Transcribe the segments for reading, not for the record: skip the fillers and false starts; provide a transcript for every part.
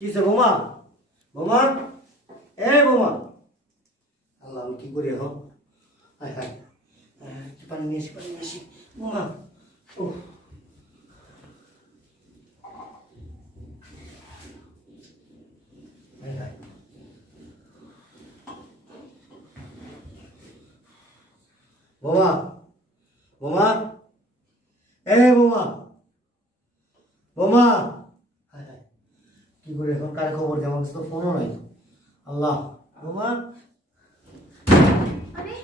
কিসে বোমা বোমা এ বোমা আল্লাহ আমি কি করি এখন হায় হায় পানি নিয়ে আসি বোমা ও হায় হায় বোমা বোমা এ বোমা বোমা কি করে এখন কার খবর দেওয়া তো ফোনও নাই আল্লাহ বোমা আরে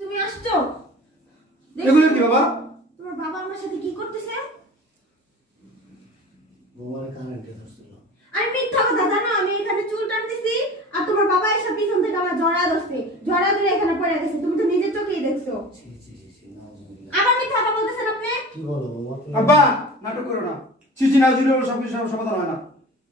তুমি আসছো এগুলো কি বাবা তোমার বাবা আমার সাথে কি করতেছে বোমার কানে ধরছিল আমি মিথ্যা কথা জানো আমি এখানে চুল টানতেছি আর তোমার বাবা এসে পিছন থেকে আমার জড়া ধরে এখানে পড়ে গেছে তুমি তো নিজের চোখেই দেখছো ছি নাউজুবিল্লাহ আবার মিথ্যা কথা বলতেছেন আপনি কি বলো বোমা আব্বা নাটক করো না চিচি না জুড়ে সব কিছু সমাধান হয় না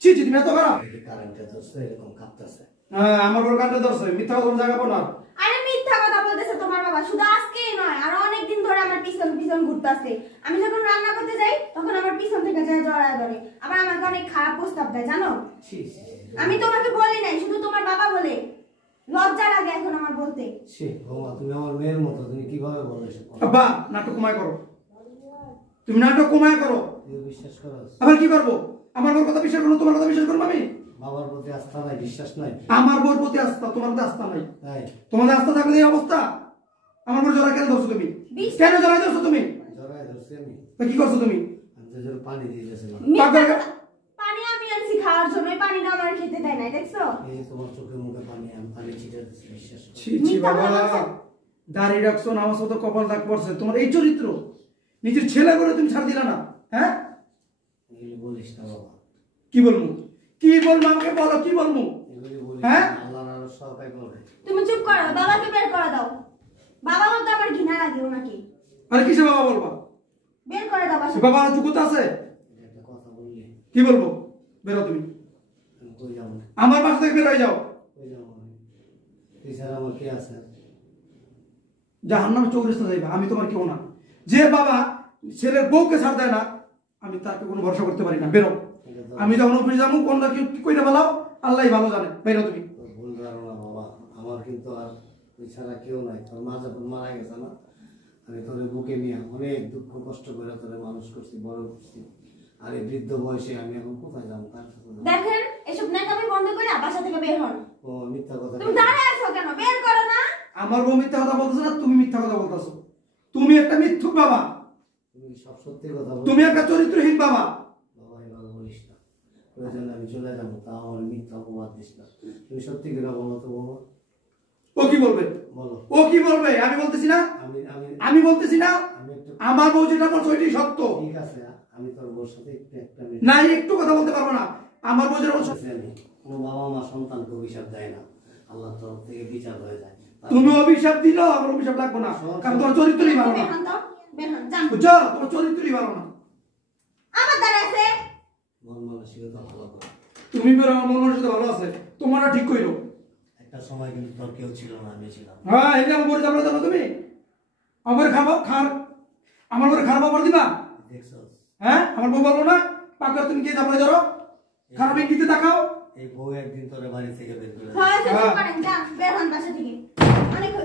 চিচি তুমি এত খারাপ কারেন্টে ধরছে এরকম কাঁপতেছে হ্যাঁ আমার বড় কাণ্ড ধরছে মিথ্যা কথা জায়গা পড়া আরে মিথ্যা কথা বলতেছে তোমার বাবা শুধু আজকেই নয় আর অনেক দিন ধরে আমার পিছন ঘুরতাছে আমি যখন রান্না করতে যাই তখন আমার পিছন থেকে যায় জড়ায় ধরে আবার আমাকে অনেক খারাপ প্রস্তাব দেয় জানো ছি আমি তোমাকে বলি নাই শুধু তোমার বাবা বলে লজ্জা লাগে এখন আমার বলতে ছি বোমা তুমি আমার মেয়ের মতো তুমি কিভাবে বলো এসব কথা? আব্বা নাটক কমায় করো তুমি নাটক কমায় করো তুই বিশ্বাস করো আবার কি করবো আমার বড় কথা বিশ্বাস করো তোমার কথা বিশ্বাস করবো আমি বাবার প্রতি আস্থা নাই বিশ্বাস নাই আমার বড় প্রতি আস্থা তোমার প্রতি আস্থা নাই তাই তোমাদের আস্থা থাকলে এই অবস্থা আমার বড় জড়া কেন ধরছো তুমি কেন জড়াই ধরছো তুমি জড়ায় ধরছি আমি তা কি করছো তুমি আমি তো জোর পানি দিয়েছিলাম মিথ্যা কথা। পানি আমি আনছি খাওয়ার জন্য এই পানিটা আমার খেতে দেয় না দেখছো এই তোমার চোখে মুখে পানি আমি পানি ছিটে দিচ্ছি বিশ্বাস করো ছি ছি বাবা দাড়ি রাখছো নামাজ মতো কপাল দাগ পড়ছে তোমার এই চরিত্র নিজের ছেলে করে তুমি ছাড় দিলা না হ্যাঁ এগুলি বলিস না বাবা কি বলবো আমাকে বলো কি বলবো এগুলি বলিস হ্যাঁ? না, আল্লাহর আরো সহায় করবে তুমি চুপ করো বাবাকে বের করে দাও বাবা বলতে আমার ঘৃণা লাগে ওনাকে আরে কিসে বাবা বলবা বের করে দাও বাসা বাবার যোগ্যতা আছে এটা একটা কথা বললি কি বলবো বেরো তুমি আমি কই যাবো না আমার বাসা থেকে বের হয়ে যাও কই যাবো আমি তুই ছাড়া আমার কে আছে জাহান্নামে চৌরাস্তা যাইবা আমি তোমার কেউ না যে বাবা ছেলের বউকে ছাড় দেয় না আমি তাকে কোনো ভরসা করতে পারি না বেরো আমি যখন অফিসে যাবো কোনটা কি কইরা বলাও আল্লাহ ভালো জানে বেরো তুমি তোর ভুল ধারণা বাবা আমার কিন্তু আর তুই ছাড়া কেউ নাই তোর মা যখন মারা গেছে না আমি তোর বুকে নিয়ে অনেক দুঃখ কষ্ট করে তোরে মানুষ করছি বড় করছি আর এই বৃদ্ধ বয়সে আমি এখন কোথায় যাবো কার সাথে যাবো? দেখেন এসব নাকামি বন্ধ করে বাসা থেকে বের হন ও মিথ্যা কথা তুমি দাঁড়ায় আছো কেন বের করো না আমার বউ মিথ্যা কথা বলতেছো না তুমি মিথ্যা কথা বলতেছো তুমি একটা মিথ্যুক বাবা তুমি সব সত্যি কথা বলো তুমি একটা চরিত্রহীন বাবা বাবা এভাবে বলিস না প্রয়োজন আমি চলে যাবো তা আমার মিথ্যা অপবাদ দিস না তুমি সত্যি করে বলো তো বাবা ও কি বলবে বলো ও কি বলবে আমি বলতেছি না আমি আমি আমি বলতেছি না আমি একটু আমার বউ যেটা বলছো ওইটাই সত্য ঠিক আছে আমি তোর বউর সাথে একটু একটা না একটু কথা বলতে পারবো না আমার বউ যেটা বলছো আমি কোনো বাবা মা সন্তানকে অভিশাপ দেয় না আল্লাহর তরফ থেকে বিচার হয়ে যায় তুমি অভিশাপ দিল আমার অভিশাপ লাগবো না কারণ তোমার চরিত্রই ভালো না বের হন তো বের হন যান বুঝছো তোমার চরিত্রই ভালো না আমার দাঁড়ায় আছে মন মানসিকতা ভালো করে তুমি বেরো আমার মনের সাথে ভালো আছে তোমারটা ঠিক কইরো একটা সময় কিন্তু তোর কেউ ছিল না আমি ছিলাম হ্যাঁ এটা আমার বলে যাবো জানো তুমি আমার আমার বলে খারাপ অফার দিবা দেখছো হ্যাঁ আমার বউ বলবো না পাকড় তুমি গিয়ে যাবো ধরো খারাপ ইঙ্গিতে তাকাও এই বউ একদিন তোর বাড়ি থেকে বের করে হয় চুপ করেন যান বের হন বাসা থেকে অনেক